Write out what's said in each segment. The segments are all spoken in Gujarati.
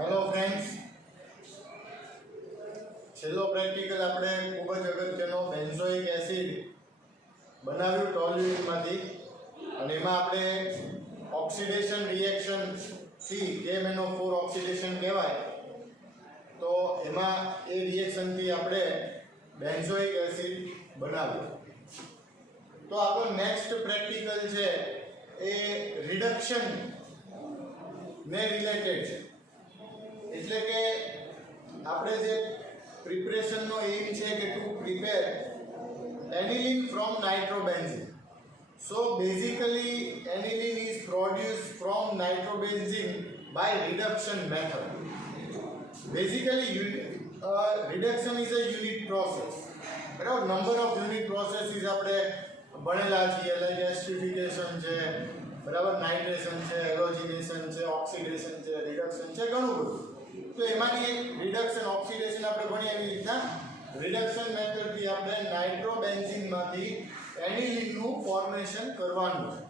હેલો ફ્રેન્ડ્સ, છેલ્લો પ્રેક્ટિકલ આપણે ખૂબ જ અગત્યનો બેન્ઝોઇક એસિડ બનાવ્યું ટોલ્યુઇનમાંથી અને એમાં આપણે ઓક્સિડેશન રિએક્શનથી KMnO4 ઓક્સિડેશન કહેવાય. તો એમાં એ રિએક્શનથી આપણે બેન્ઝોઇક એસિડ બનાવ્યું. તો આપણો નેક્સ્ટ પ્રેક્ટિકલ છે એ રિડક્શન ને રિલેટેડ છે. એટલે કે આપણે જે પ્રિપરેશનનો એમ છે કે to prepare aniline from nitrobenzene. So basically aniline is produced from nitrobenzene by reduction method. Basically reduction is a unit process. બરાબર, નંબર ઓફ યુનિટ પ્રોસેસીસ આપણે ભણેલા છીએ, લાઈક એસ્ટરિફિકેશન છે, બરાબર, નાઇટ્રેશન છે, હેલોજિનેશન છે, ઓક્સિડેશન છે, રિડક્શન છે, ઘણું બધું. તો એમાંથી રિડક્શન ઓક્સિડેશન આપણે ભણીએ એવી રીતના રિડક્શન મેથડથી આપણે નાઇટ્રોબેન્ઝીનમાંથી એનિલિનનું ફોર્મેશન કરવાનું છે.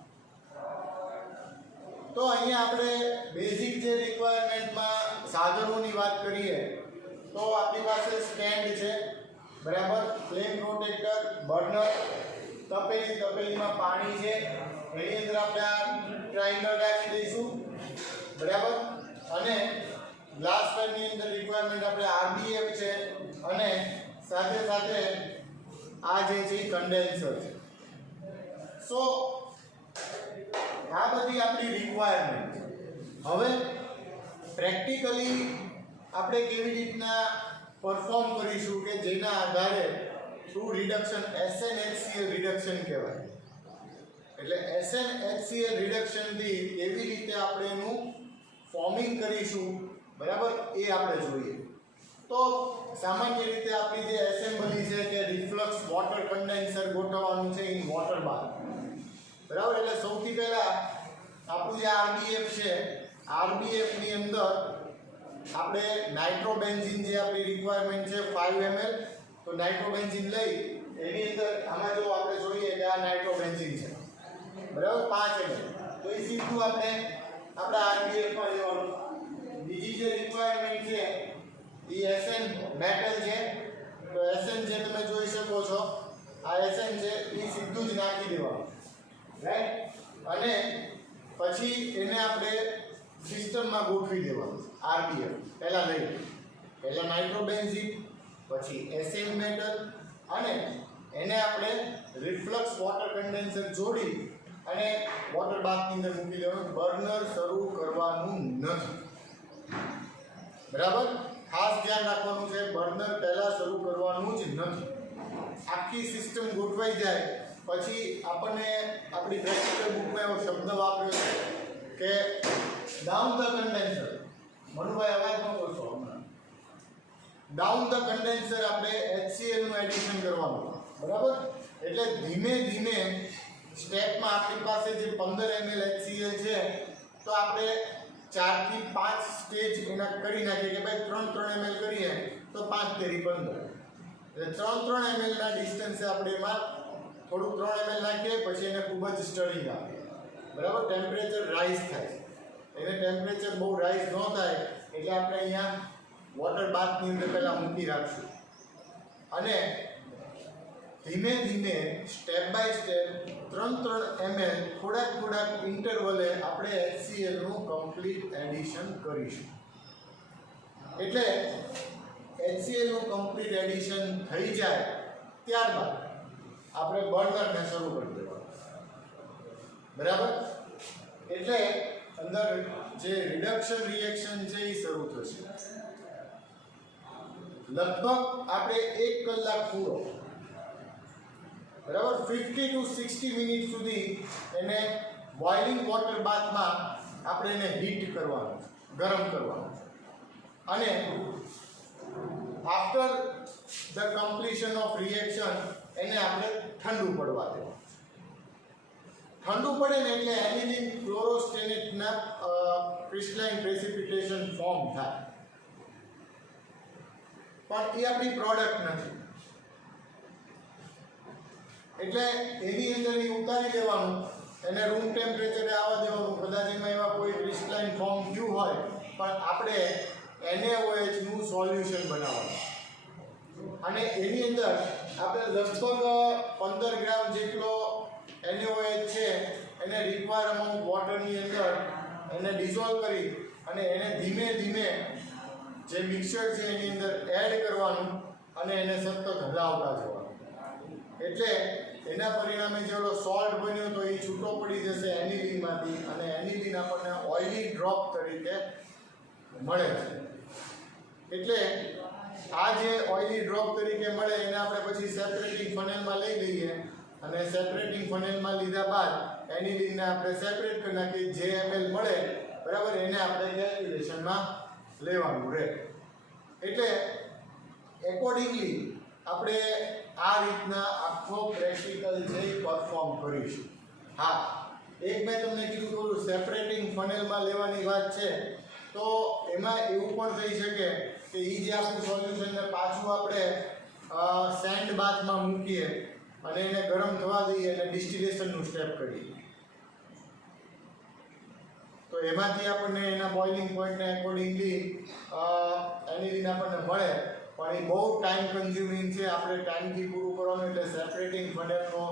તો અહીંયા આપણે બેઝિક જે રિક્વાયરમેન્ટમાં સાધનોની વાત કરીએ તો આપણી પાસે સ્ટેન્ડ છે, બરાબર, ફ્લેમ પ્રોટેક્ટર, બર્નર, તપેલીમાં પાણી છે, એની અંદર આપણે આ ટ્રાયંગલ રાખી દઈશું, બરાબર. અને ગ્લાસ પેનની અંદર રિક્વાયરમેન્ટ આપણે RBF છે અને સાથે સાથે આ જે છે કન્ડેન્સર છે. સો આ બધી આપણી રિક્વાયરમેન્ટ છે. હવે પ્રેક્ટિકલી આપણે કેવી રીતના પરફોર્મ કરીશું કે જેના આધારે થ્રુ રિડક્શન SnHCl રિડક્શન કહેવાય. એટલે SnHCl રિડક્શનથી કેવી રીતે આપણે એનું ફોર્મિંગ કરીશું, બરાબર, એ આપણે જોઈએ. તો સામાન્ય રીતે આપણી જે એસેમ્બલી છે કે રિફ્લક્સ વોટર કન્ડેન્સર ગોઠવવાનું છે ઇન વોટર બાથ, બરાબર. એટલે સૌથી પહેલાં આપણું જે RBF છે, RBF ની અંદર આપણે નાઇટ્રોબેન્ઝીન જે આપણી રિક્વાયરમેન્ટ છે 5 ml, તો નાઇટ્રોબેન્ઝીન લઈ એની અંદર આમાં જો આપણે જોઈએ કે આ નાઇટ્રોબેન્ઝીન છે, બરાબર, 5 ml. તો એ સીધું આપણે આપણા RBF માં લેવાનું. બીજી જે રિક્વાયરમેન્ટ છે એ SN મેટલ છે. તો SN જે તમે જોઈ શકો છો, આ SN છે એ સીધું જ નાખી દેવાનું, રાઈટ. અને પછી એને આપણે સિસ્ટમમાં ગોઠવી દેવાનું. RBF પહેલા લઈ, પહેલા નાઇટ્રોબેન્ઝીન, પછી SN મેટલ, અને એને આપણે રિફ્લક્સ વોટર કન્ડેન્સર જોડી અને વોટર બાથની અંદર મૂકી દેવાનું. બર્નર શરૂ કરવાનું નથી, બરાબર. ખાસ ધ્યાન રાખવાનું છે, બર્નર પહેલાં શરૂ કરવાનું જ નથી. આખી સિસ્ટમ ગોઠવાઈ જાય પછી આપણને આપણી પ્રેક્ટિકલ બુકમાં એવો શબ્દ વાપર્યો છે કે ડાઉન ધ કન્ડેન્સર. મનુભાઈ અવાજ ન કરશો હમણાં. ડાઉન ધ કન્ડેન્સર આપણે HCl નું એડિશન કરવાનું, બરાબર. એટલે ધીમે ધીમે સ્ટેપમાં આપણી પાસે જે 15 ml HCl છે તો આપણે 4 થી 5 સ્ટેજ એના કરી નાખીએ કે ભાઈ 3 ml કરીએ તો 5 તેરી 15. એટલે 3 ml ના ડિસ્ટન્સે આપણે એમાં થોડું 3 ml નાખીએ, પછી એને ખૂબ જ સ્ટરિંગ આપીએ, બરાબર. ટેમ્પરેચર રાઈઝ થાય, એને ટેમ્પરેચર બહુ રાઈઝ ન થાય એટલે આપણે અહીંયા વોટર બાથની અંદર પહેલાં મૂકી રાખશું અને ધીમે ધીમે સ્ટેપ બાય સ્ટેપ 3 ml થોડાક ઇન્ટરવલે આપણે HCl નું કમ્પ્લીટ એડિશન કરીશું. એટલે HCl નું કમ્પ્લીટ એડિશન થઈ જાય ત્યારબાદ આપણે બર્નરને શરૂ કરી દેવાનું, બરાબર. એટલે અંદર જે રિડક્શન રિએક્શન છે એ શરૂ થશે. લગભગ આપણે 1 કલાક પૂરો, બરાબર, 50 to 60 મિનિટ સુધી એને બોઇલિંગ વોટર બાથમાં આપણે એને હીટ કરવાનું, ગરમ કરવાનું. અને after the completion of reaction એને આપણે ઠંડુ પડવા દેવાનું. ઠંડુ પડે ને એટલે એનિલિન ક્લોરોસ્ટેનેટના ક્રિસ્ટલાઇન પ્રેસિપિટેશન ફોર્મ થાય. પણ એ આપણી પ્રોડક્ટ નથી, એટલે એની અંદર ઉતારી દેવાનું, એને રૂમ ટેમ્પરેચરે આવવા દેવાનું. કદાચ એમાં એવા કોઈ ક્રિસ્ટલાઇન ફોર્મ થયું હોય પણ આપણે NaOH નું સોલ્યુશન બનાવવાનું. અને એની અંદર આપણે લગભગ 15 ગ્રામ જેટલો NaOH છે એને રિક્વાયર અમાઉન્ટ વોટરની અંદર એને ડિઝોલ્વ કરી અને એને ધીમે ધીમે જે મિક્સર છે એની અંદર એડ કરવાનું અને એને સતત હલાવતા જવાનું. એટલે એના પરિણામે જે ઓલો સોલ્ટ બન્યો તો એ છૂટો પડી જશે એનિલિનમાંથી અને એનિલિન આપણને ઓઇલી ડ્રોપ તરીકે મળે છે. એટલે આ જે ઓઇલી ડ્રોપ તરીકે મળે એને આપણે પછી સેપરેટિંગ ફનેલમાં લઈ લઈએ અને સેપરેટિંગ ફનેલમાં લીધા બાદ એનિલિનને આપણે સેપરેટ કરી નાખીએ. જે ml મળે બરાબર એને આપણે કેલ્ક્યુલેશનમાં લેવાનું રહે. એટલે એકોર્ડિંગલી આપણે આ રીતના આખો પ્રેક્ટિકલ જે પરફોર્મ કરીશું. હા, એક મેં તમને કીધું થોડું સેપરેટિંગ ફનેલમાં લેવાની વાત છે તો એમાં એવું પણ થઈ શકે કે એ જે આપણું સોલ્યુશનને પાછું આપણે સેન્ડ બાથમાં મૂકીએ અને એને ગરમ થવા દઈએ અને ડિસ્ટિલેશનનું સ્ટેપ કરીએ તો એમાંથી આપણને એના બોઇલિંગ પોઈન્ટને એકોર્ડિંગલી એનિલિન આપણને મળે. પણ એ બહુ ટાઈમ કન્ઝ્યુમિંગ છે. આપણે ટાઈમથી પૂરું કરવાનું એટલે સેપરેટિંગ ફનેલનો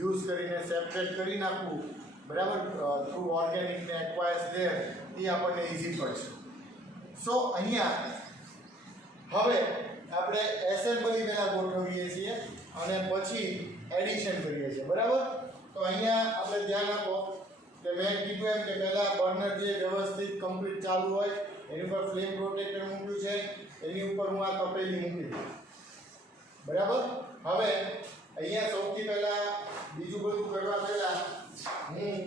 યુઝ કરીને સેપરેટ કરી નાખવું બરાબર થ્રુ ઓર્ગેનિક ને એક્વાયર્સ ધેર એ આપણને ઇઝી પડશે. સો અહીંયા હવે આપણે એસેમ્બલી પહેલાં ગોઠવીએ છીએ અને પછી એડિશન કરીએ છીએ બરાબર. તો અહીંયા આપણે ધ્યાન આપો કે મેં કીધું એમ કે પહેલાં બર્નર જે વ્યવસ્થિત કમ્પ્લીટ ચાલુ હોય એની ઉપર ફ્લેમ પ્રોટેક્ટર મૂક્યું છે, એની ઉપર હું આ તપેલી મૂકી દઉં બરાબર. હવે અહીંયા સૌથી પહેલાં બીજું બધું કરવા પહેલાં હું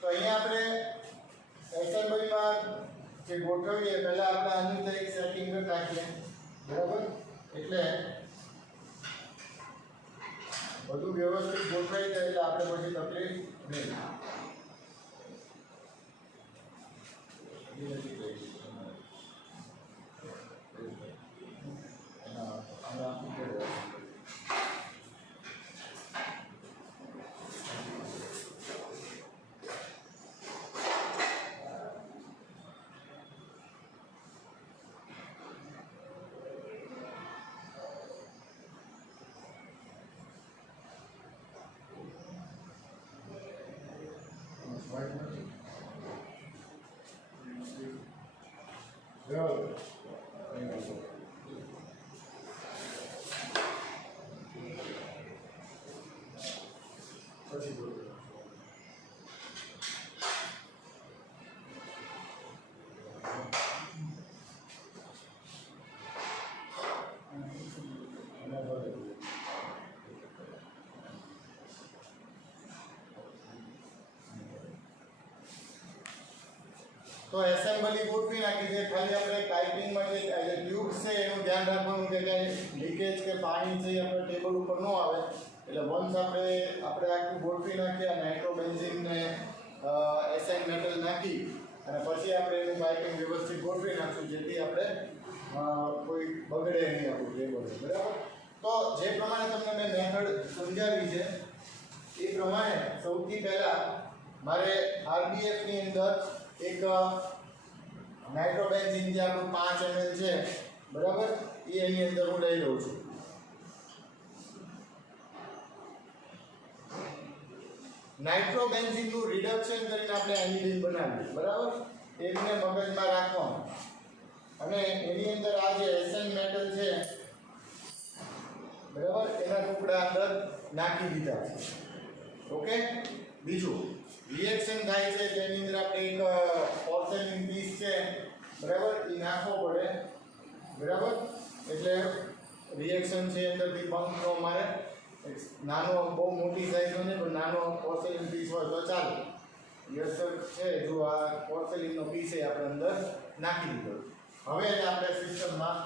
તો અહીંયા આપણે એસેમ્બલીમાં જે ગોઠવીએ પહેલાં આપણે આની અંદર એક સેટિંગ કરી નાખીએ બરાબર. એટલે બધું વ્યવસ્થિત ગોઠવાઈ જાય એટલે આપણે પછી તકલીફ નહીં. તો એસેમ્બલી ગોઠવી નાખી છે. ખાલી આપણે પાઇપિંગમાં જે ટ્યુબ છે એનું ધ્યાન રાખવાનું કે કાંઈ લીકેજ કે પાણી છે એ આપણે ટેબલ ઉપર ન આવે. એટલે વન્સ આપણે આખું ગોઠવી નાખીએ નાઇટ્રોબેન્ઝિનને એસેન મેટલ નાખી અને પછી આપણે એનું પાઇપિંગ વ્યવસ્થિત ગોઠવી નાખશું જેથી આપણે કોઈ બગડે નહીં આપણું ટેબલ બરાબર. તો જે પ્રમાણે તમને મેં મેથડ સમજાવી છે એ પ્રમાણે સૌથી પહેલાં મારે આરબીએફની અંદર એક નાઇટ્રોબેન્ઝિન જે આપણું 5 ml છે બરાબર એ એની અંદર હું લઈ લઉં છું. નાઇટ્રોબેન્ઝિનનું રિડક્શન કરીને આપણે એનિલિન બનાવીએ બરાબર. એકને મગજમાં રાખવાનું અને એની અંદર આ જે એસેન મેટલ છે બરાબર એના ટુકડા અંદર નાખી દીધા છે. ઓકે. બીજું રિએક્શન થાય છે તેની અંદર આપણે એક પોર્સેલિન પીસ છે બરાબર એ નાખવો પડે બરાબર. એટલે રિએક્શન છે અંદરથી બંધ ન મારે એક નાનો બહુ મોટી સાઈઝનો નહીં પણ નાનો પોર્સેલિન પીસ હોય તો ચાલે. યસર છે જો આ પોર્સેલિનનો પીસ એ આપણે અંદર નાખી દીધો. હવે એને આપણે સિસ્ટમમાં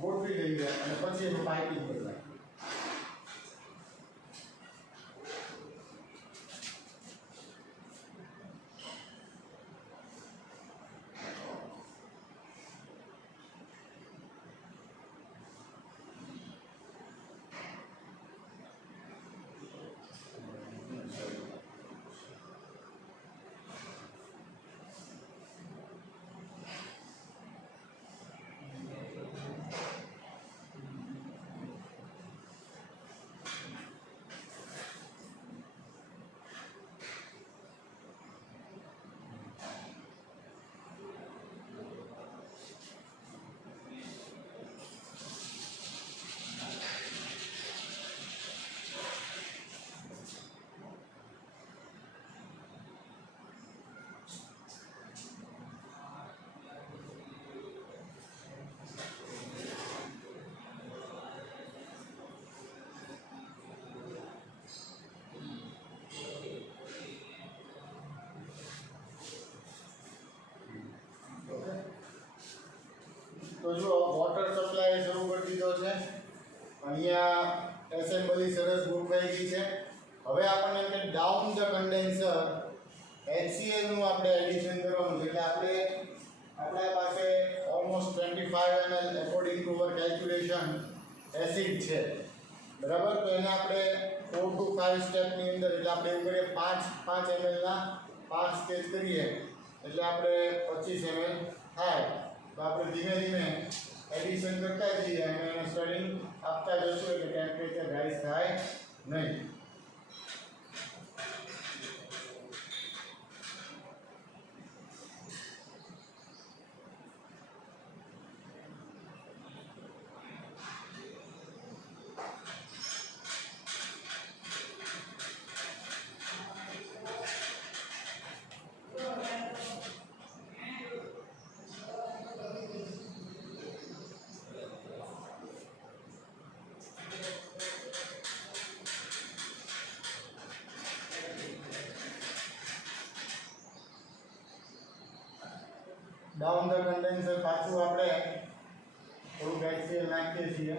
ગોઠવી લઈએ અને પછી એનું પાઇપિંગ કરી નાખીએ. તો જો વોટર સપ્લાય શરૂ કરી દીધો છે. અહીંયા એસેમ્બલી સરસ ગોઠવાઈ ગઈ છે. હવે આપણને એમ કે ડાઉન ધ કન્ડેન્સર HCl નું આપણે એડિશન કરવાનું છે. એટલે આપણા પાસે almost 25 ml according to our calculation acid છે. બરાબર, તો એને આપણે 4 to 5 સ્ટેપની અંદર એટલે આપણે એવું કરીએ 5 ml ના 5 સ્ટેજ કરીએ એટલે આપણે 25 ml થાય. તો આપણે ધીમે ધીમે એડિશન કરતા જઈએ અને એને સ્ટરિંગ આપતા જશું એટલે ટેમ્પરેચર રાઈઝ થાય નહીં. ડાઉન ધ કન્ડેન્સર પાછું આપણે થોડુંક HCl નાખીએ છીએ.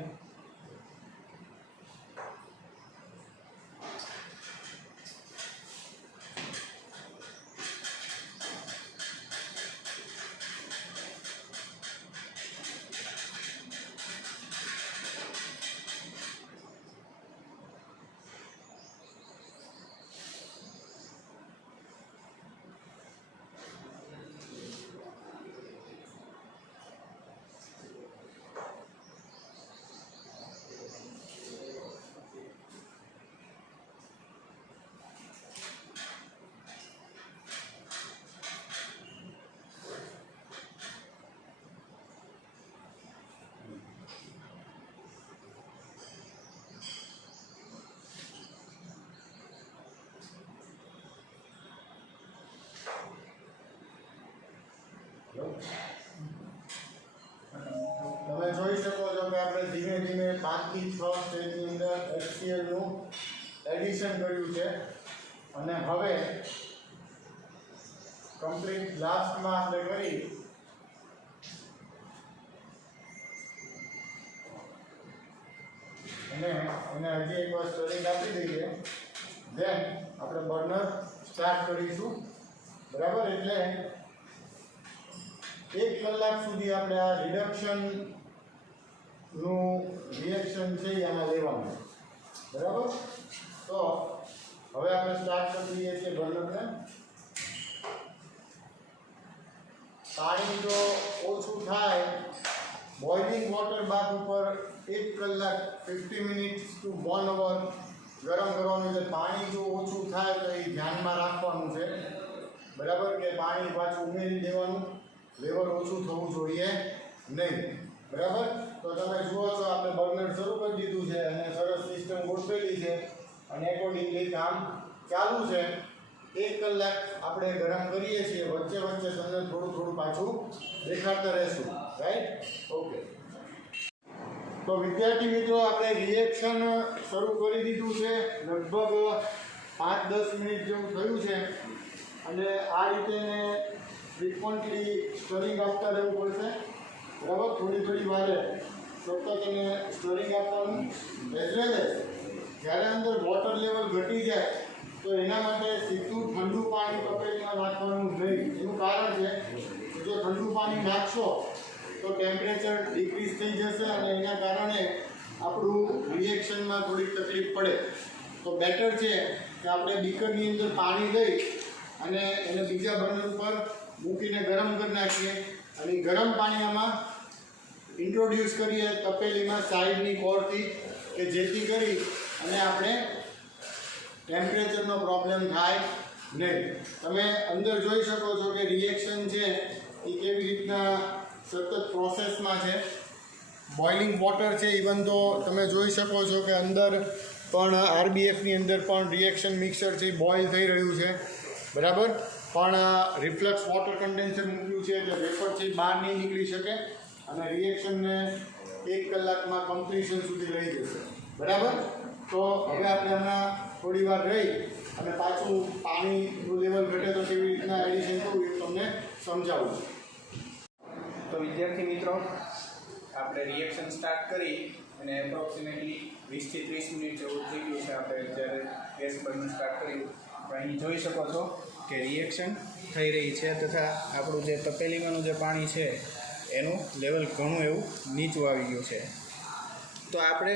તમે જોઈ શકો છો કે આપણે ધીમે ધીમે 5 થી 6 સ્ટેજની અંદર HCl નું એડિશન કર્યું છે અને હવે કમ્પ્લીટ લાસ્ટમાં આપણે કરી અને એને હજી એકવાર સ્ટરિંગ આપી દઈએ. ધેન આપણે બર્નર સ્ટાર્ટ કરીશું. બરાબર, એટલે 1 કલાક સુધી આપણે આ રિડક્શન નું રિએક્શન છે એમાં લેવાનું. બરાબર, તો હવે આપણે સ્ટાર્ટ કરી દઈએ છીએ બર્નરને. પાણી જો ઓછું થાય બોઇલિંગ વોટર બાથ ઉપર 1 કલાક 50 મિનિટ્સ ટુ 1 અવર ગરમ કરવાનું છે. પાણી જો ઓછું થાય તો એ ધ્યાનમાં રાખવાનું છે. બરાબર, કે પાણી પાછું ઉમેરી દેવાનું, લેવલ ઓછું થવું જોઈએ નહીં. બરાબર, તો તમે જુઓ છો આપણે બર્નર શરૂ કરી દીધું છે અને સરસ સિસ્ટમ ગોઠવેલી છે અને એકોર્ડિંગલી કામ ચાલુ છે. 1 કલાક આપણે ગરમ કરીએ છીએ. વચ્ચે વચ્ચે તમને થોડું પાછું દેખાડતા રહેશું. Right, okay. તો વિદ્યાર્થી મિત્રો આપણે રિએક્શન શરૂ કરી દીધું છે, લગભગ 5-10 મિનિટ જેવું થયું છે અને આ રીતે એને ફ્રિકવન્ટલી સ્ટરિંગ આપતા રહેવું પડશે, બરાબર. થોડી વારે સતત એને સ્ટરિંગ આપવાનું. એઝ વેલ એઝ જ્યારે અંદર વોટર લેવલ ઘટી જાય તો એના માટે સીધું ઠંડુ પાણી તપેલીમાં નાખવાનું નહીં. એનું કારણ છે કે જો ઠંડુ પાણી નાખશો તો ટેમ્પરેચર ડિક્રીઝ થઈ જશે અને એના કારણે આપણું રિએક્શનમાં થોડીક તકલીફ પડે. તો બેટર છે કે આપણે બીકરની અંદર પાણી લઈ અને એને બીજા બર્નર ઉપર મૂકીને ગરમ કરી નાખીએ અને ગરમ પાણી આમાં ઇન્ટ્રોડ્યુસ કરીએ તપેલીમાં સાઈડની કોરથી, કે જેથી કરી અને આપણે ટેમ્પરેચરનો પ્રોબ્લેમ થાય નહીં. તમે અંદર જોઈ શકો છો કે રિએક્શન છે એ કેવી રીતના સતત પ્રોસેસમાં છે. બોઇલિંગ વોટર છે, ઇવન તો તમે જોઈ શકો છો કે અંદર પણ આરબીએફની અંદર પણ રિએક્શન મિક્સર છે બોઇલ થઈ રહ્યું છે, બરાબર. પણ રિફ્લક્સ વોટર કન્ડેન્સર મૂક્યું છે એટલે વેપર છે બહાર નહીં નીકળી શકે અને રિએક્શનને 1 કલાકમાં કમ્પ્લીશન સુધી લઈ જશે, બરાબર. તો હવે આપણે હમણાં થોડી વાર રહી અને પાછું પાણીનું લેવલ ઘટે તો કેવી રીતના એડિશન કરવું એ તમને સમજાવું છું. તો વિદ્યાર્થી મિત્રો, આપણે રિએક્શન સ્ટાર્ટ કરી અને એપ્રોક્સિમેટલી 20 થી 30 મિનિટ જેવું થઈ ગયું છે. આપણે જ્યારે ગેસ બર્નર સ્ટાર્ટ કર્યું અહીં જોઈ શકો છો કે રિએક્શન થઈ રહી છે તથા આપણું જે તપેલીમાંનું જે પાણી છે એનું લેવલ ઘણું એવું નીચું આવી ગયું છે. તો આપણે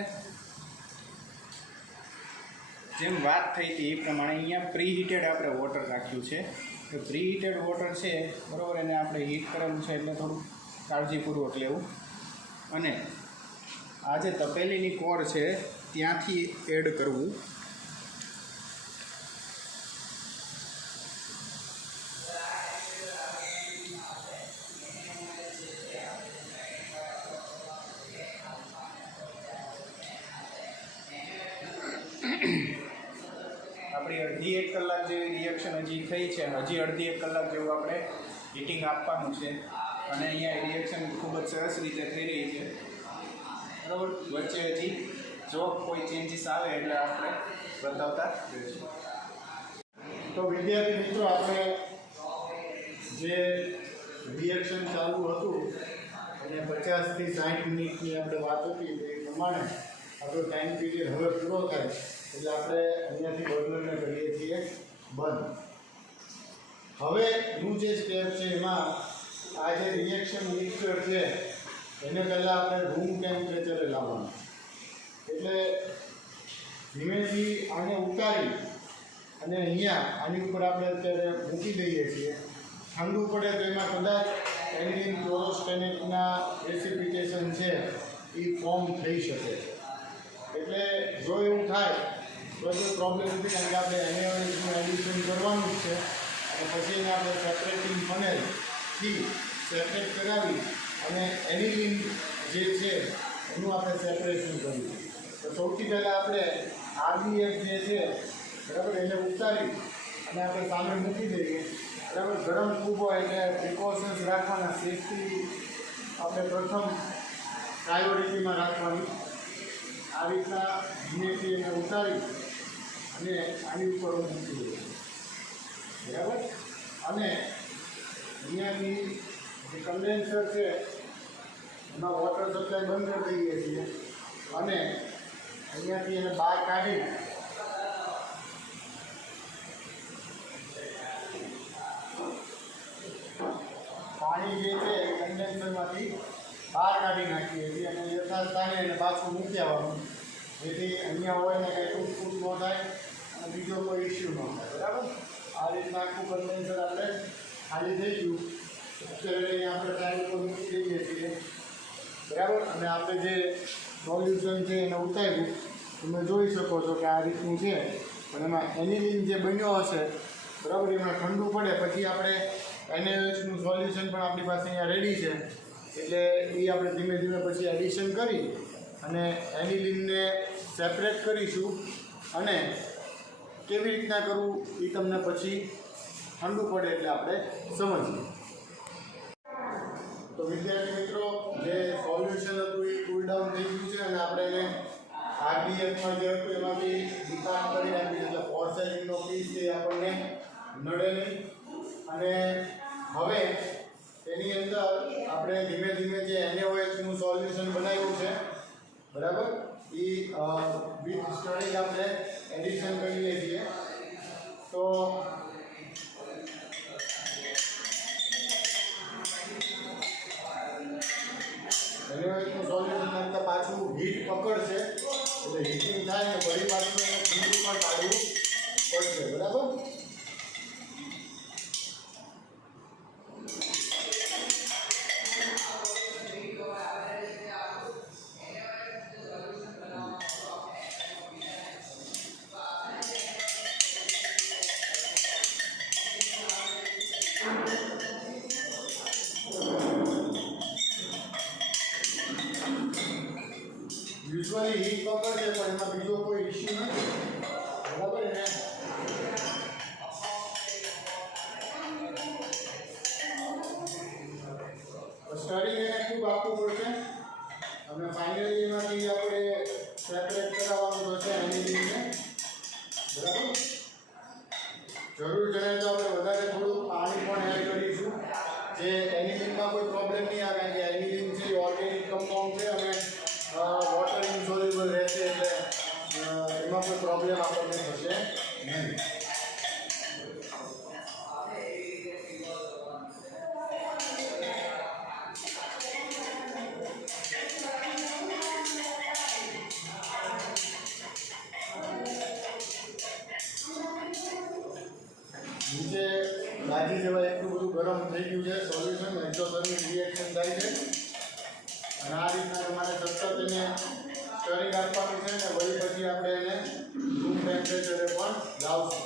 જેમ વાત થઈ હતી એ પ્રમાણે અહીંયા પ્રીહીટેડ આપણે વોટર રાખ્યું છે. તો પ્રીહીટેડ વોટર છે, બરાબર, એને આપણે હીટ કરેલું છે એટલે થોડું કાળજીપૂર્વક લેવું અને આ જે તપેલીની કોર છે ત્યાંથી એડ કરવું. આપણી અડધી 1 કલાક જેવી રિએક્શન હજી થઈ છે, હજી અડધી 1 કલાક જેવું આપણે હીટિંગ આપવાનું છે અને અહીંયા રિએક્શન ખૂબ જ સરસ રીતે થઈ રહી છે, બરાબર. વચ્ચે હજી જો કોઈ ચેન્જીસ આવે એટલે આપણે બતાવતા રહીશું. તો વિદ્યાર્થી મિત્રો, આપણે જે રિએક્શન ચાલુ હતું અને 50 થી 60 મિનિટની આપણે વાત હતી એ પ્રમાણે આપણો ટાઈમ પીરિયડ હવે પૂરો થાય એટલે આપણે અહીંયાથી બર્નરને કરીએ છીએ બંધ. હવેનું જે સ્ટેપ છે એમાં આ જે રિએક્શન મિક્સર છે એને પહેલાં આપણે રૂમ ટેમ્પરેચરે લાવવાનું. એટલે ધીમેથી આને ઉતારી અને અહીંયા આની ઉપર આપણે અત્યારે મૂકી દઈએ છીએ. ઠંડુ પડે તો એમાં કદાચ એનિલિન ક્લોરોસ્ટેનેટના પ્રેસિપિટેશન છે એ ફોર્મ થઈ શકે છે. એટલે જો એવું થાય તો કોઈ પ્રોબ્લેમ નથી, કારણ કે આપણે એનએઓએચનું એડિશન કરવાનું જ છે અને પછી એને આપણે સેપરેટિંગ ફનેલથી સેપરેટ કરાવી અને એનિલિન જે છે એનું આપણે સેપરેશન કરીએ. તો સૌથી પહેલાં આપણે આરબીએફ જે છે, બરાબર, એને ઉતારી અને આપણે સામે મૂકી દઈએ, બરાબર. ગરમ ખૂબ હોય એટલે પ્રિકોશન્સ રાખવાના, સેફટી આપણે પ્રથમ પ્રાયોરિટીમાં રાખવાની. આ રીતના ધીમેથી એને ઉતારી અને આની ઉપર મૂકી દઈએ, બરાબર. અને અહીંયાથી જે કન્ડેન્સર છે એમાં વોટર સપ્લાય બંધ કરી દઈએ છીએ અને અહીંયાથી એને બહાર કાઢી પાણી જે છે એ કન્ડેન્સરમાંથી બહાર કાઢી નાખીએ છીએ અને યથાસ્થાને એને પાછું મૂકી આવવાનું, જેથી અહીંયા હોય ને કંઈ તૂટફૂટ ન થાય અને બીજો કોઈ ઇસ્યુ ન થાય, બરાબર. આ રીતના આખું કન્ડેન્સર આપણે ખાલી થઈ ગયું. અત્યારે અહીંયા આપણે સાઈડ ઉપર મૂકી દઈએ છીએ, બરાબર. અને આપણે જે સોલ્યુશન છે એને ઉતાર્યું તમે જોઈ શકો છો કે આ રીતનું છે. પણ એમાં એનિલિન જે બન્યો હશે, બરાબર, એમાં ઠંડુ પડે પછી આપણે એનએઓએચનું સોલ્યુશન પણ આપણી પાસે અહીંયા રેડી છે એટલે એ આપણે ધીમે ધીમે પછી એડિશન કરી અને એનિલિનને સેપરેટ કરીશું અને કેવી રીતના કરવું એ તમને પછી ઠંડુ પડે એટલે આપણે સમજીએ. તો વિદ્યાર્થી મિત્રો, જે સોલ્યુશન હતું એ કુલ ડાઉન થઈ ગયું છે અને આપણે એને આરડીએફમાં જે હતું એમાંથી નિકાલ કરી નાખ્યું એટલે પોર્સેલિનનો પીસ એ આપણને નડે નહીં. અને હવે એની અંદર આપણે ધીમે ધીમે જે NaOH નું સોલ્યુશન બનાવ્યું છે બરાબર એ વિથ સ્ટરિંગ આપણે એડિશન કરીએ છીએ. તો NaOH નું સોલ્યુશન નાખતા પાછું હીટ પકડશે એટલે હીટિંગ થાય ને વળી પાછું એને ઠંડુ પણ કાઢવું પડશે બરાબર. યુઝ્યુઅલી હીટ પકડશે પણ એમાં બીજો કોઈ ઇશ્યુ નથી બરાબર ને. સ્ટરિંગ એને ખૂબ આપવું પડશે અને ફાઇનલી એમાંથી આપણે સેપરેટ કરાવવાનું થશે એનિલિનને બરાબર. જરૂર જણાય તો આપણે વધારે થોડું પાણી પણ એડ કરીશું જે એનિલિનમાં કોઈ પ્રોબ્લેમ નહીં આવે કારણ કે એનિલિન છે ઓર્ગેનિક કમ્પાઉન્ડ છે અને વોટર ઇન્સોલ્યુબલ રહેશે એટલે એમાં કોઈ પ્રોબ્લેમ આપણને થશે નહીં. નીચે દાજી જેવા એટલું બધું ગરમ થઈ ગયું છે સોલ્યુશન એક્ઝોથર્મિક રિએક્શન થાય છે અને આ રીતના તમારે સતત એને સ્ટરિંગ આપવાનું છે ને વળી પછી આપણે એને રૂમ ટેમ્પરેચરે પણ લાવશું.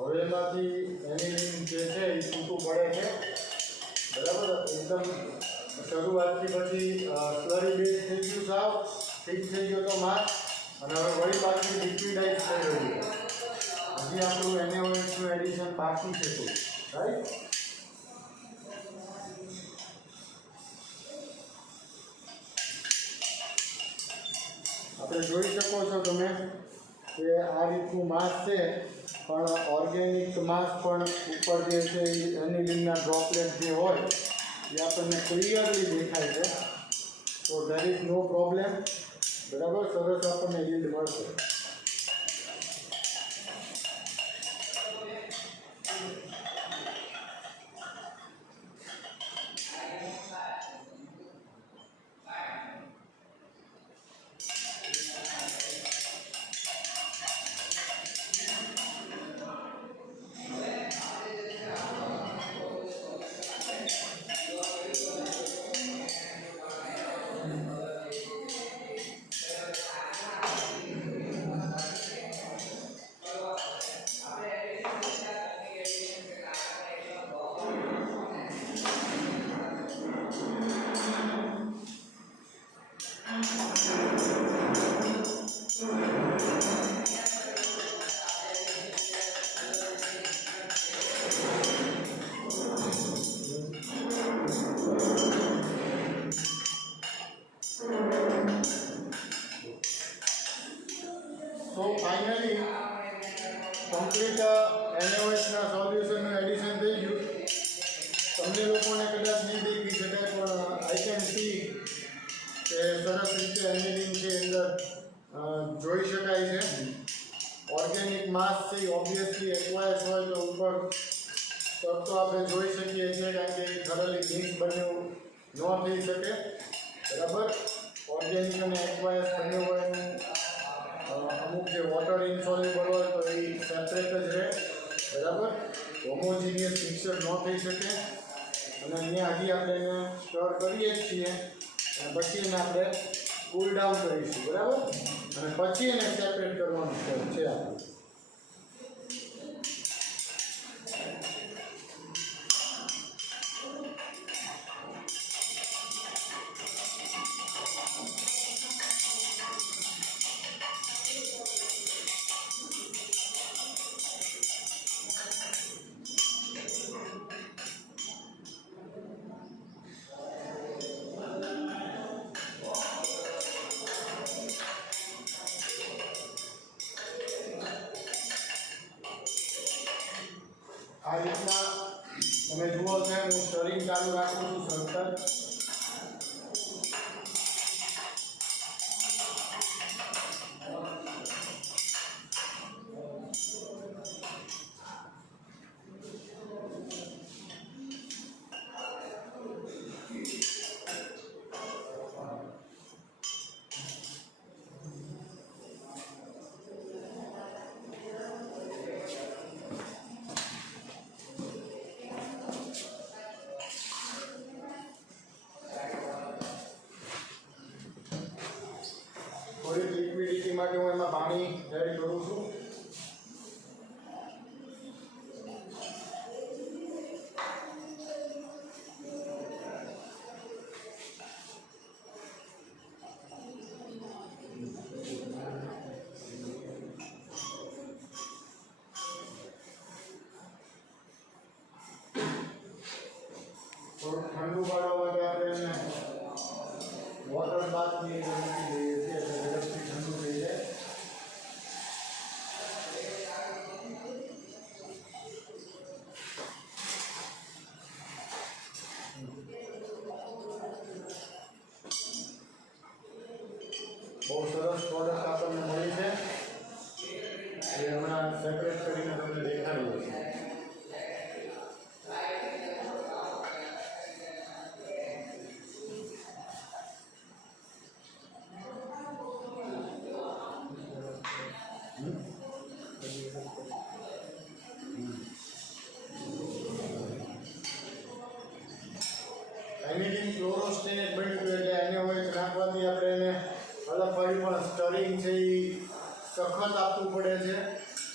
હવે એમાંથી એનિલિન જે છે એ છૂટું પડે છે બરાબર. એકદમ શરૂઆતથી પછી સ્લરી બેઝ થઈ ગયું સાવ ઠીક થઈ ગયો તો માસ અને હવે વળી પાછું લિક્વિડાઇઝ થઈ રહ્યું છે. હજી આપણું NaOH નું એડિશન બાકી છે તો રાઈટ. આપણે જોઈ શકો છો તમે કે આ રીતનું માસ છે પણ ઓર્ગેનિક માસ પણ ઉપર જે છે એ એનિલિનના ડ્રોપલેટ જે હોય એ આપણને ક્લિયરલી દેખાય છે. તો ધેર ઇઝ નો પ્રોબ્લેમ બરાબર. સરસ આપણને યીલ્ડ મળશે. તબ તો આપણે જોઈ શકીએ છીએ કારણ કે થોડલી મિક્સ બન્યું ન થઈ શકે બરાબર ઓર્ગેનિક અને એક્વાયસ બંને હોય અમુક જે વોટર ઇન્સોલ્યુબલ હોય તો એ સેપરેટ જ રહે બરાબર હોમોજીનિયસ મિક્સર ન થઈ શકે અને અહીંયા હજી આપણે એને સ્ટર કરીએ જ છીએ અને પછી એને આપણે કૂલ ડાઉન કરીશું બરાબર અને પછી એને સેપરેટ કરવાનું છે આપણે આ રીતના તમે જુઓ છો હું સ્ટરિંગ ચાલુ રાખું છું સતત થોડીક લિક્વિડિટી માટે હું એમાં પાણી એડ કરું છું થોડુંક ઠંડુ પાડવા માટે આપણે એને વોટર બાથની મૂકી દઈએ છીએ એટલે ઝડપથી ઠંડુ થઈ જાય બહુ સરસ પ્રોડક્ટ આપણને મળી છે એ હમણાં સેપરેટ કરીને તમને દેખાડ્યું છે એનિલિન ક્લોરોસ્ટેટ બન્યું એટલે એને હોય નાખવાથી આપણે એને અલગ પાડી પણ સ્ટરિંગ છે એ સખત આપવું પડે છે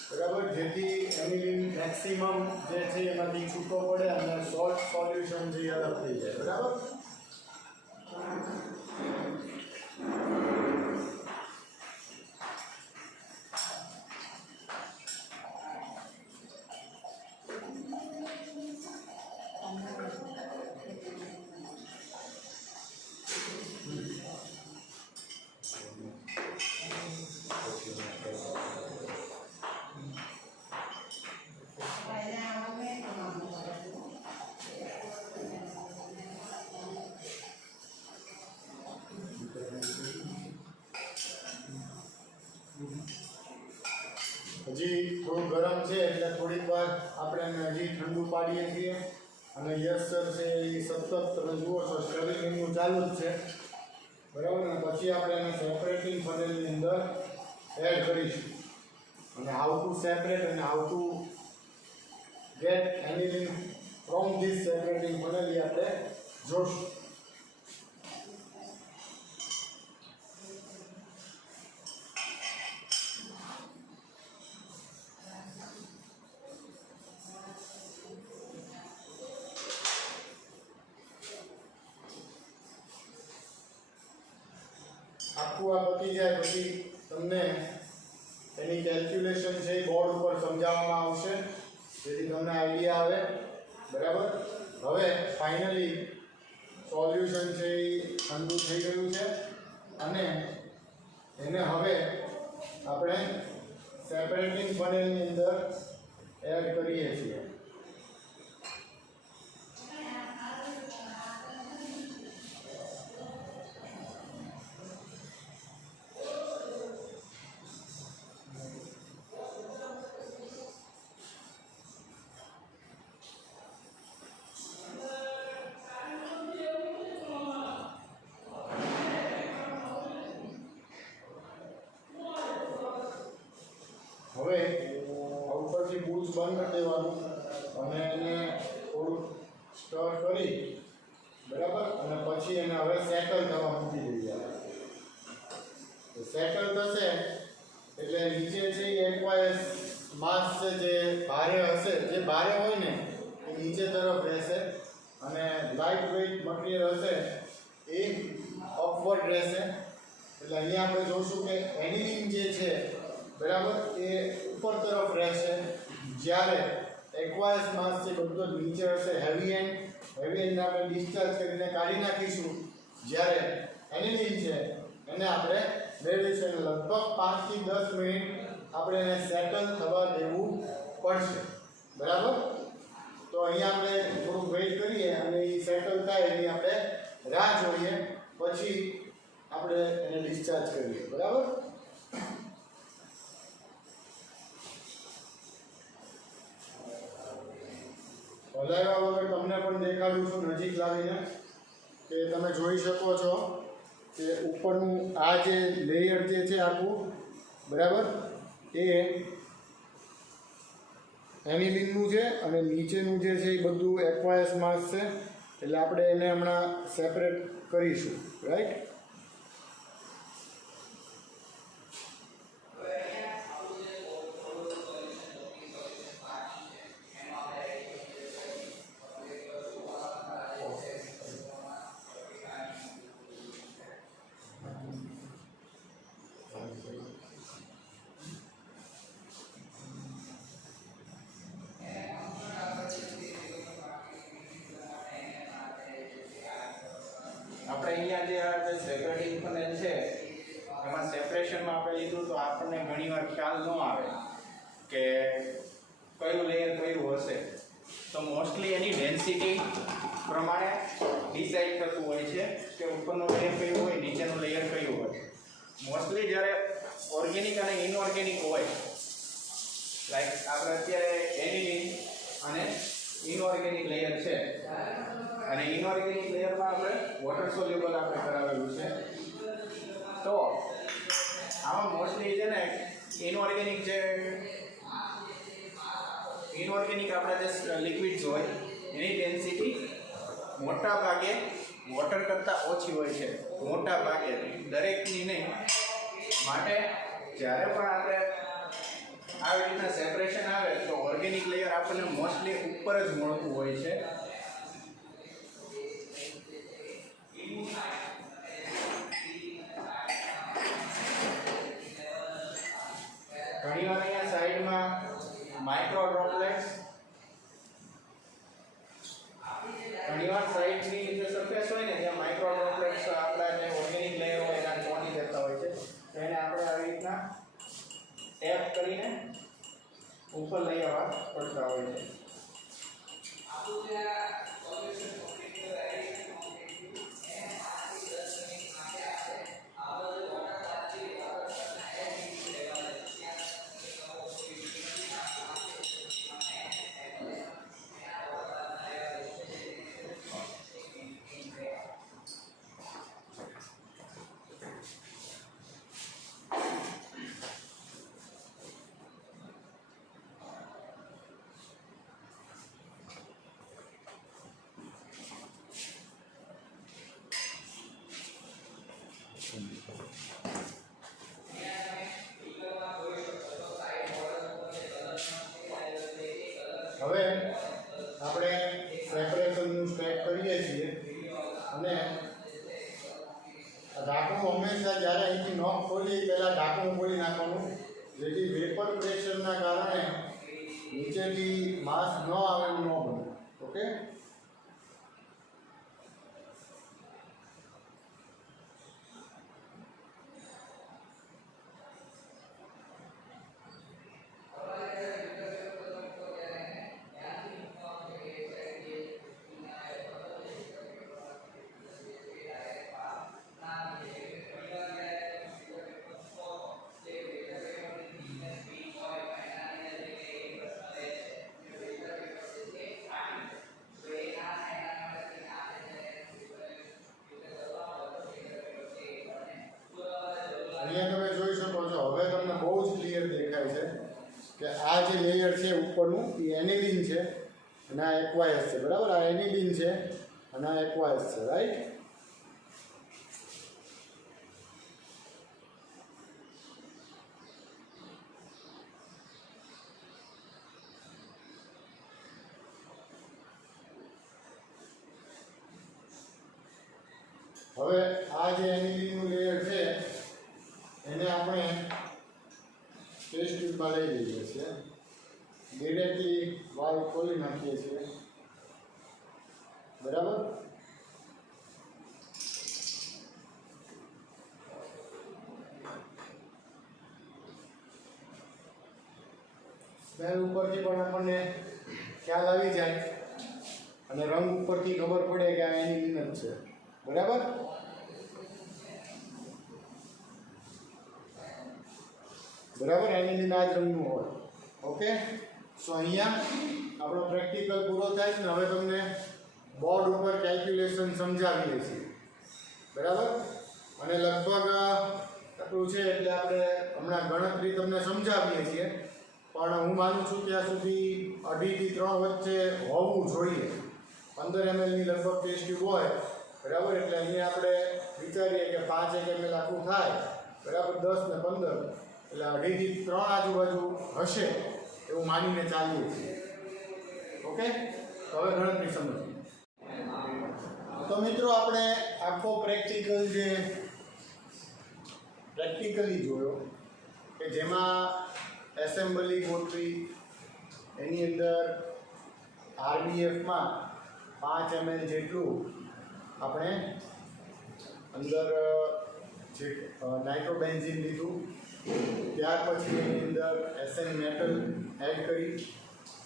બરાબર જેથી એનિલિન મેક્સિમમ જે છે એમાંથી છૂટો પડે અને સોલ્ટ સોલ્યુશન જે અલગ થઈ જાય બરાબર હજી થોડું ગરમ છે એટલે થોડીક વાર આપણે એને હજી ઠંડુ પાડીએ છીએ અને યસ સર છે એ સતત તમે જુઓ છો સ્ટરિંગ એનું ચાલુ જ છે બરાબર ને પછી આપણે એને સેપરેટિંગ ફનેલની અંદર એડ કરીશું અને હાઉ ટુ સેપરેટ અને how to get anything from this separating funnel એ આપણે જોશું આખું આ પતી જાય પછી તમને એની કેલ્ક્યુલેશન છે એ બોર્ડ ઉપર સમજાવવામાં આવશે જેથી તમને આઈડિયા આવે બરાબર હવે ફાઇનલી સોલ્યુશન છે એ ઠંડુ થઈ ગયું છે અને એને હવે આપણે સેપરેટિંગ ફનેલની અંદર એડ કરીએ છીએ દેવાનું અને એને થોડું સ્ટર કરી બરાબર અને પછી એને હવે સેટલ થવા મૂકી દઈએ. સેટલ થશે એટલે નીચે છે એક્વાયસ માસ છે જે ભારે હશે, જે ભારે હોય ને એ નીચે તરફ રહેશે અને લાઇટ વેઇટ મટીરિયલ હશે એ અપવર્ડ રહેશે. એટલે અહીંયા આપણે જોઈશું કે એનિલિંગ જે છે બરાબર એ ઉપર તરફ રહેશે, જ્યારે એક્વાયસ માસ છે બધો જ નીચે હશે. હેવી એન્ડને આપણે ડિસ્ચાર્જ કરીને કાઢી નાખીશું, જ્યારે એનિલિંગ છે એને આપણે મેળવીશું. લગભગ 5 થી 10 મિનિટ આપણે એને સેટલ થવા દેવું પડશે બરાબર. તો અહીંયા આપણે થોડું વેઇટ કરીએ અને એ સેટલ થાય એની આપણે રાહ જોઈએ, પછી આપણે એને ડિસ્ચાર્જ કરીએ બરાબર. હલાવ્યા વગર તમને પણ દેખાડું છું નજીક લાવીને કે તમે જોઈ શકો છો કે ઉપરનું આ જે લેયર જે છે આખું બરાબર એ એનિલિનનું છે અને નીચેનું જે છે એ બધું એક્વાયસ માસ છે. એટલે આપણે એને હમણાં સેપરેટ કરીશું રાઈટ. આપણે અહીંયા જે આ સેપરેટિંગ પેનલ છે એમાં સેપરેશનમાં આપણે લીધું તો આપણને ઘણીવાર ખ્યાલ ન આવે કે કયું લેયર કયું હશે. તો મોસ્ટલી એની ડેન્સિટી પ્રમાણે ડિસાઇડ થતું હોય છે કે ઉપરનું લેયર કયું હોય, નીચેનું લેયર કયું હોય. મોસ્ટલી જ્યારે ઓર્ગેનિક અને ઇનઓર્ગેનિક હોય, લાઈક આપણે અત્યારે એનિલિન અને ઇનઓર્ગેનિક લેયર છે અને ઇનઓર્ગેનિક લેયરમાં આપણે વોટર સોલ્યુબલ આપણે કરાવેલું છે. તો આમાં મોસ્ટલી છે ને ઇનઓર્ગેનિક આપણે જે લિક્વિડ્સ હોય એની ડેન્સિટી મોટા ભાગે વોટર કરતાં ઓછી હોય છે, મોટા ભાગે, દરેકની નહીં. માટે જ્યારે પણ આપણે આવી રીતના સેપરેશન આવે તો ઓર્ગેનિક લેયર આપણને મોસ્ટલી ઉપર જ મળતું હોય છે. ઘણીવાર અહીંયા સાઈડમાં માઇક્રો ડ્રોપલેટ્સ, ઘણીવાર સાઈડની જે સરફેસ હોય ને ત્યાં માઇક્રો ડ્રોપલેટ્સ આપણા જે ઓર્ગેનિક લેયર હોય એના ચોંટી દેતા હોય છે. તો એને આપણે આવી રીતના ટેપ કરીને ઉપર લઈ આવવા પડતા હોય છે. હવે આપણે સેપરેશનનું સ્ટેપ કરીએ છીએ અને ઢાંકણું હંમેશા જ્યારે અહીંથી નોક ખોલીએ પહેલાં ઢાંકણું ખોલી નાખવાનું, જેથી વેપર પ્રેશરના કારણે નીચેથી માસ ન આવે ન બને. ઓકે. અહીંયા તમે જોઈ શકો છો, હવે તમને બહુ જ ક્લિયર દેખાય છે કે આ જે લેયર છે ઉપરનું એ એનિલિન છે અને આ એક્વાયસ છે, બરાબર. આ એનિલિન છે અને આ એક્વાયસ છે, રાઈટ. હવે આ જે એનિલિનનું લેયર છે એને આપણે ટેસ્ટ ટ્યુબમાં લઈ લઈએ છીએ. ડિરેક્ટલી વાલ્વ ખોલી નાખીએ છીએ, બરાબર. સ્મેલ ઉપરથી પણ આપણને ખ્યાલ આવી જાય અને રંગ ઉપરથી ખબર પડે કે આ એનિલિન જ છે, બરાબર. બરાબર, એનિલિન આ જ રંગનું હોય. ઓકે, સો અહીંયા આપણો પ્રેક્ટિકલ પૂરો થાય છે ને હવે તમને બોર્ડ ઉપર કેલ્ક્યુલેશન સમજાવીએ છીએ, બરાબર. અને લગભગ આટલું છે એટલે આપણે હમણાં ગણતરી તમને સમજાવીએ છીએ, પણ હું માનું છું ત્યાં સુધી 2.5 થી 3 વચ્ચે હોવું જોઈએ. 15 ml ની લગભગ ટેસ્ટ ટ્યુબ હોય, બરાબર. એટલે અહીંયા આપણે વિચારીએ કે 5 ml આખું થાય, બરાબર. 10 ને 15 એટલે 2.5 થી 3 આજુબાજુ હશે એવું માનીને ચાલીએ છીએ. ઓકે, તો હવે ગણતરી સમજીએ. તો મિત્રો આપણે આખો પ્રેક્ટિકલી જોયો કે જેમાં એસેમ્બલી ગોઠવી, એની અંદર આરબીએફમાં 5 ml જેટલું આપણે અંદર જે નાઇટ્રોબેન્ઝીન લીધું, ત્યાર પછી એની અંદર એસએન મેટલ એડ કરી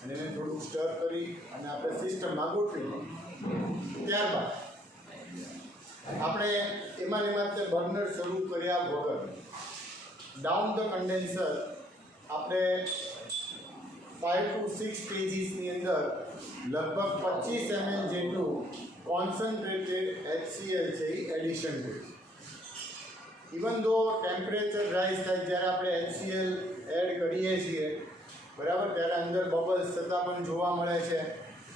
અને એને થોડું સ્ટર કરી અને આપણે સિસ્ટમમાં ગોઠવી. ત્યારબાદ આપણે એમાં બર્નર શરૂ કર્યા વગર ડાઉન ધ કન્ડેન્સર આપણે 5 to 6 kgsની અંદર લગભગ 25 ml જેટલું કોન્સન્ટ્રેટેડ HCl છે એ એડિશન કર્યું. ઇવન ધો ટેમ્પરેચર રાઇઝ થાય જ્યારે આપણે HCl એડ કરીએ છીએ, બરાબર, ત્યારે અંદર બબલ્સ થતા પણ જોવા મળે છે,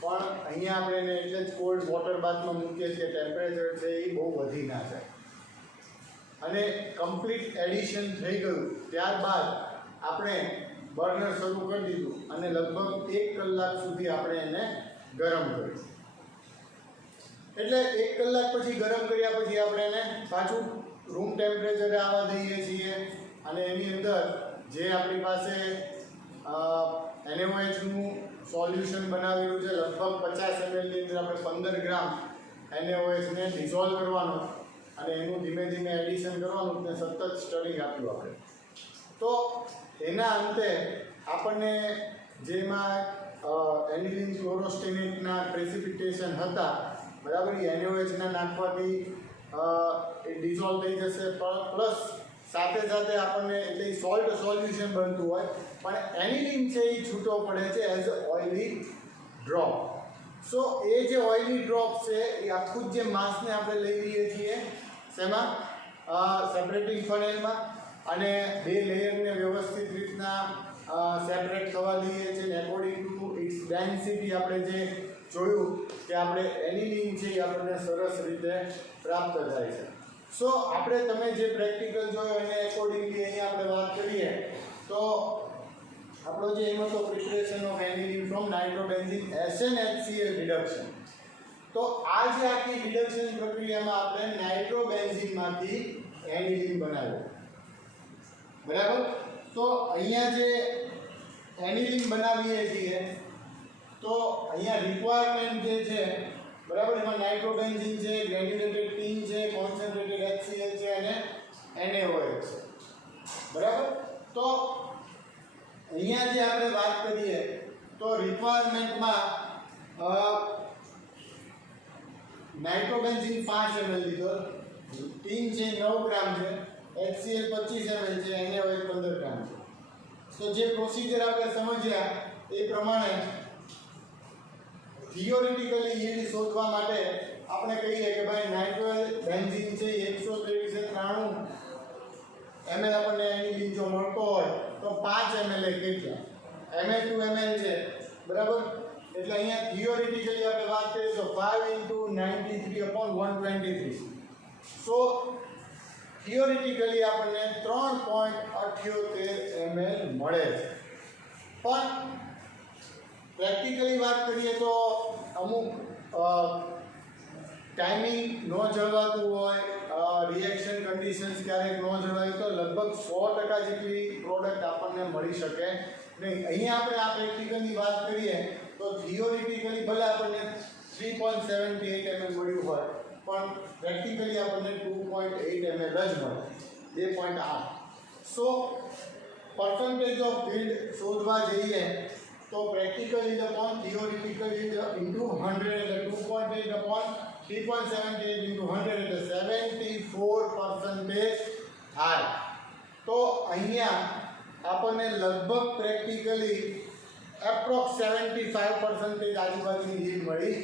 પણ અહીંયા આપણે એને એટલે જ કોલ્ડ વોટર બાથમાં મૂકીએ છીએ ટેમ્પરેચર છે એ બહુ વધી ના જાય. અને કમ્પ્લીટ એડિશન થઈ ગયું ત્યારબાદ આપણે બર્નર શરૂ કરી દીધું અને લગભગ 1 કલાક સુધી આપણે એને ગરમ કર્યું. એટલે 1 કલાક પછી ગરમ કર્યા પછી આપણે એને પાછું રૂમ ટેમ્પરેચરે આવવા દઈએ છીએ અને એની અંદર જે આપણી પાસે NaOH નું સોલ્યુશન બનાવેલું છે લગભગ 50 ml ની અંદર આપણે 15 ગ્રામ NaOH ને ડિઝોલ્વ કરવાનો અને એનું ધીમે ધીમે એડિશન કરવાનું ને સતત સ્ટરિંગ આપ્યું આપણે. તો એના અંતે આપણને જેમાં એનિલિન ક્લોરોસ્ટેનેટના પ્રેસિપિટેશન હતા, બરાબર, એ NaOH નાખવાથી એ ડિઝોલ્વ થઈ જશે, પ્લસ સાથે સાથે આપણને એટલે સોલ્ટ સોલ્યુશન બનતું હોય પણ એનિલિન છે એ છૂટો પડે છે એઝ ઓઇલી ડ્રોપ. સો એ જે ઓઇલી ડ્રોપ છે એ આખું જે માસને આપણે લઈ લઈએ છીએ શેમાં, સેપરેટિંગ ફનેલમાં, અને 2 લેયરને વ્યવસ્થિત રીતના સેપરેટ થવા દઈએ છીએ અને એકોર્ડિંગ ટુ ઇટ્સ ડેન્સિટી આપણે જે જોયું કે આપણે એનિલિન છે એ આપણને સરસ રીતે પ્રાપ્ત થાય છે. સો આપણે તમે જે પ્રેક્ટિકલ જોયો એને એકોર્ડિંગલી અહીંયા આપણે વાત કરીએ તો આપણો જે એમ હતો preparation of aniline from nitrobenzene SnHCl reduction. તો આ જે આખી રિડક્શન પ્રક્રિયામાં આપણે નાઇટ્રોબેન્ઝીનમાંથી એનિલિન બનાવ્યો, બરાબર. તો અહીંયા જે એનિલિન બનાવીએ છીએ તો અહીંયા રિક્વાયરમેન્ટ જે છે, બરાબર, એમાં નાઇટ્રોબેન્ઝીન છે, ગ્રેન્યુલેટેડ ટીન છે, કોન્સન્ટ્રેટેડ HCl છે અને NaOH છે, બરાબર. તો અહીંયા જે આપણે વાત કરીએ તો રિક્વાયરમેન્ટમાં નાઇટ્રોબેન્ઝીન 5 ml લીધો, ટીન છે 9 ગ્રામ છે, HCl 25 ml છે, NaOH 15 ગ્રામ છે. તો જે પ્રોસિજર આપણે સમજ્યા એ પ્રમાણે થિયોરિટિકલી યીલ્ડ શોધવા માટે આપણે કહીએ કે ભાઈ નાઇટ્રોબેન્ઝીન છે 193 ml આપણને એનિલિન જો મળતો હોય તો 5 ml કેટલા, ml ટુ ml છે બરાબર. એટલે અહીંયા થિયોરિટિકલી આપણે વાત કરીએ તો 5 × 93/123. સો થિયોરિટિકલી આપણને 3.78 ml મળે છે. પણ પ્રેક્ટિકલી વાત કરીએ તો અમુક ટાઈમિંગ ન જળવાતું હોય, રિએક્શન કન્ડિશન્સ ક્યારેક ન જળવાય તો લગભગ 100% જેટલી પ્રોડક્ટ આપણને મળી શકે નહીં. અહીંયા આપણે આ પ્રેક્ટિકલની વાત કરીએ તો થિયોરિટિકલી ભલે આપણને 3.78 ml મળ્યું હોય પણ પ્રેક્ટિકલી આપણને 2.8 ml જ મળે, 2.8. સો percentage of yield શોધવા જઈએ તો practical is upon theoretical is into 100 એટલે 2.8 અપોન 3.78 ઇન્ટુ 100 એટલે 74% થાય. તો અહીંયા આપણને લગભગ પ્રેક્ટિકલી એપ્રોક્સ 75% આજુબાજુની yield મળી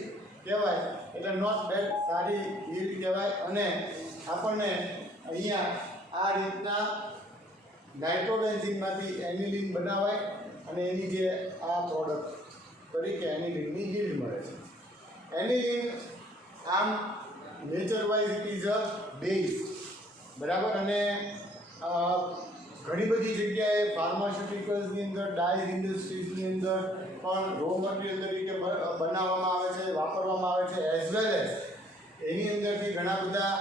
કહેવાય. એટલે નોટ બેડ, સારી yield કહેવાય. અને આપણને અહીંયા આ રીતના નાઇટ્રોબેન્ઝીનમાંથી એનિલિન બનાવાય અને એની જે આ પ્રોડક્ટ તરીકે એનિલિનની yield મળે છે. એનિલિન આમ nature wise it is a base બરાબર. અને ઘણી બધી જગ્યાએ ફાર્માસ્યુટિકલ્સની અંદર, ડાયઝ ઇન્ડસ્ટ્રીઝની અંદર પણ રો મટીરિયલ તરીકે બનાવવામાં આવે છે, વાપરવામાં આવે છે. એઝ વેલ એઝ એની અંદરથી ઘણા બધા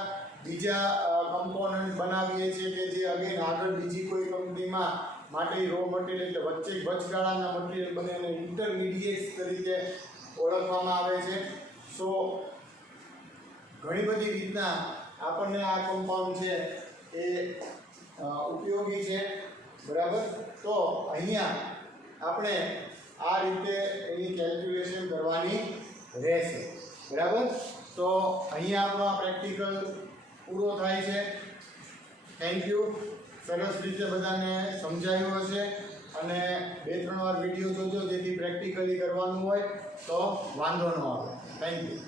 બીજા કમ્પોનન્ટ બનાવીએ છીએ કે જે અગેન આગળ બીજી કોઈ કંપનીમાં માટે રો મટીરિયલ એટલે વચ્ચે વચગાળાના મટીરિયલ બને અને ઇન્ટરમીડિયેટ્સ તરીકે ઓળખવામાં આવે છે. સો ઘણી બધી રીતના આપણને આ કમ્પાઉન્ડ છે એ ઉપયોગી છે બરાબર. તો અહીંયા આપણે આ રીતે એની કેલ્ક્યુલેશન કરવાની રહેશે બરાબર. તો અહીંયા આપણો આ પ્રેક્ટિકલ પૂરો થાય છે. Thank you. સરસ રીતે બધાને સમજાયું હશે અને 2-3 વાર વિડીયો જોજો જેથી પ્રેક્ટિકલી કરવાનું હોય તો વાંધો ન આવે. Thank you.